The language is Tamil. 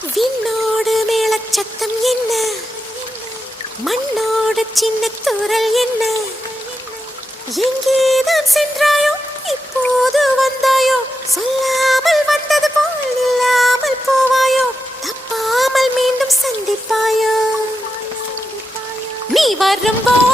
விண்ணோடு மேளச்சத்தம் என்ன, மண்ணோடு சின்ன தூரல் என்ன, எங்கேதான் சென்றாயோ இப்போது வந்தாயோ, சொல்லாமல் வந்தது போல் இல்லாமல் போவாயோ, தப்பாமல் மீண்டும் சந்திப்பாயோ, நீ வரும்போ